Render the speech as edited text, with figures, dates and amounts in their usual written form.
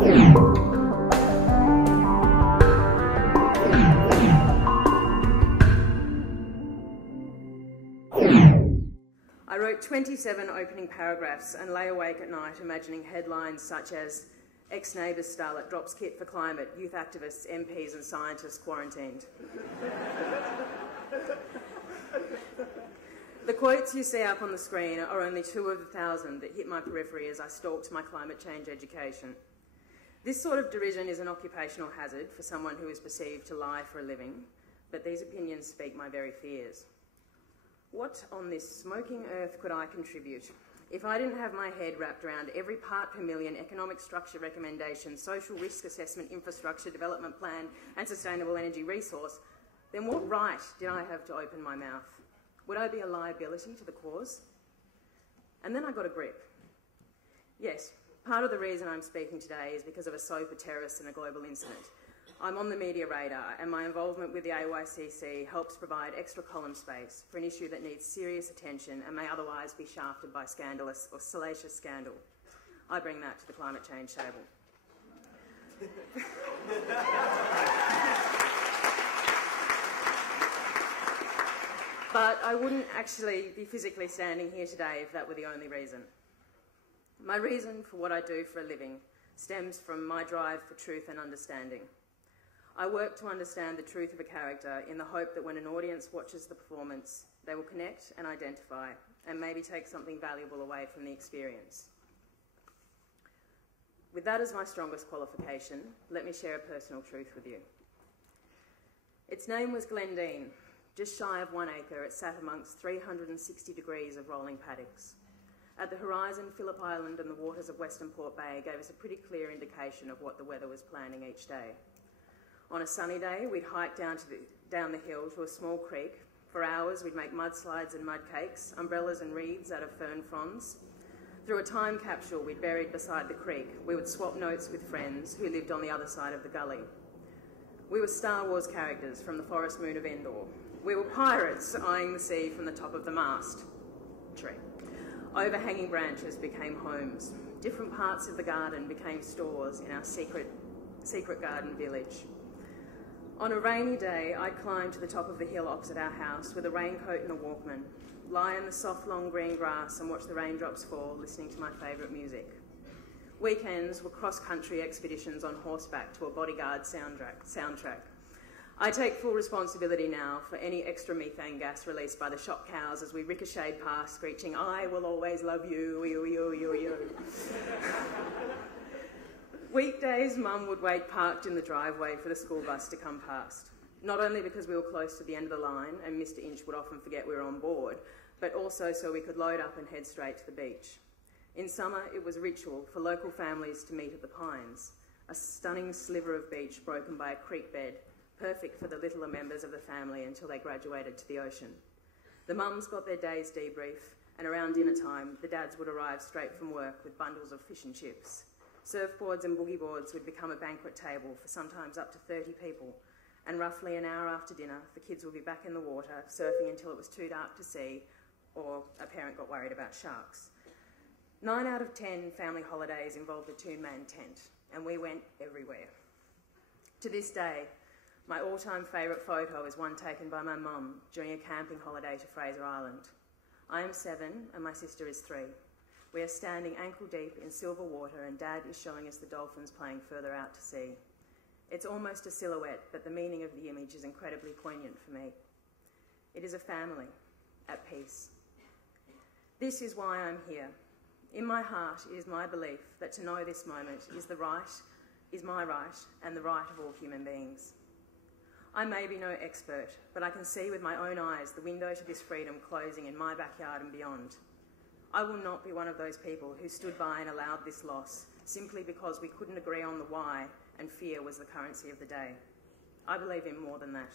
I wrote 27 opening paragraphs and lay awake at night imagining headlines such as ex-neighbours starlet drops kit for climate, youth activists, MPs and scientists quarantined. The quotes you see up on the screen are only 2 of the 1,000 that hit my periphery as I stalked my climate change education. This sort of derision is an occupational hazard for someone who is perceived to lie for a living, but these opinions speak my very fears. What on this smoking earth could I contribute if I didn't have my head wrapped around every part per million economic structure recommendation, social risk assessment, infrastructure development plan and sustainable energy resource? Then what right did I have to open my mouth? Would I be a liability to the cause? And then I got a grip. Yes, part of the reason I'm speaking today is because of a soap, a terrorist and a global incident. I'm on the media radar and my involvement with the AYCC helps provide extra column space for an issue that needs serious attention and may otherwise be shafted by scandalous or salacious scandal. I bring that to the climate change table. But I wouldn't actually be physically standing here today if that were the only reason. My reason for what I do for a living stems from my drive for truth and understanding. I work to understand the truth of a character in the hope that when an audience watches the performance, they will connect and identify and maybe take something valuable away from the experience. With that as my strongest qualification, let me share a personal truth with you. Its name was Glendine, just shy of 1 acre. It sat amongst 360 degrees of rolling paddocks. At the horizon, Phillip Island and the waters of Western Port Bay gave us a pretty clear indication of what the weather was planning each day. On a sunny day, we'd hike down the hill to a small creek. For hours, we'd make mudslides and mud cakes, umbrellas and reeds out of fern fronds. Through a time capsule we'd buried beside the creek, we would swap notes with friends who lived on the other side of the gully. We were Star Wars characters from the forest moon of Endor. We were pirates eyeing the sea from the top of the mast tree. Overhanging branches became homes. Different parts of the garden became stores in our secret garden village. On a rainy day, I'd climb to the top of the hill opposite our house with a raincoat and a Walkman, lie in the soft, long green grass and watch the raindrops fall, listening to my favourite music. Weekends were cross-country expeditions on horseback to a Bodyguard soundtrack. I take full responsibility now for any extra methane gas released by the shock cows as we ricocheted past, screeching, "I will always love you, you." Weekdays, Mum would wait parked in the driveway for the school bus to come past, not only because we were close to the end of the line and Mr. Inch would often forget we were on board, but also so we could load up and head straight to the beach. In summer, it was a ritual for local families to meet at the Pines, a stunning sliver of beach broken by a creek bed, perfect for the littler members of the family until they graduated to the ocean. The mums got their day's debrief, and around dinner time, the dads would arrive straight from work with bundles of fish and chips. Surfboards and boogie boards would become a banquet table for sometimes up to 30 people, and roughly an hour after dinner, the kids would be back in the water, surfing until it was too dark to see, or a parent got worried about sharks. 9 out of 10 family holidays involved a two-man tent, and we went everywhere. To this day, my all-time favourite photo is one taken by my mum during a camping holiday to Fraser Island. I am 7 and my sister is 3. We are standing ankle deep in silver water and Dad is showing us the dolphins playing further out to sea. It's almost a silhouette, but the meaning of the image is incredibly poignant for me. It is a family, at peace. This is why I'm here. In my heart, it is my belief that to know this moment is my right and the right of all human beings. I may be no expert, but I can see with my own eyes the window to this freedom closing in my backyard and beyond. I will not be one of those people who stood by and allowed this loss simply because we couldn't agree on the why and fear was the currency of the day. I believe in more than that.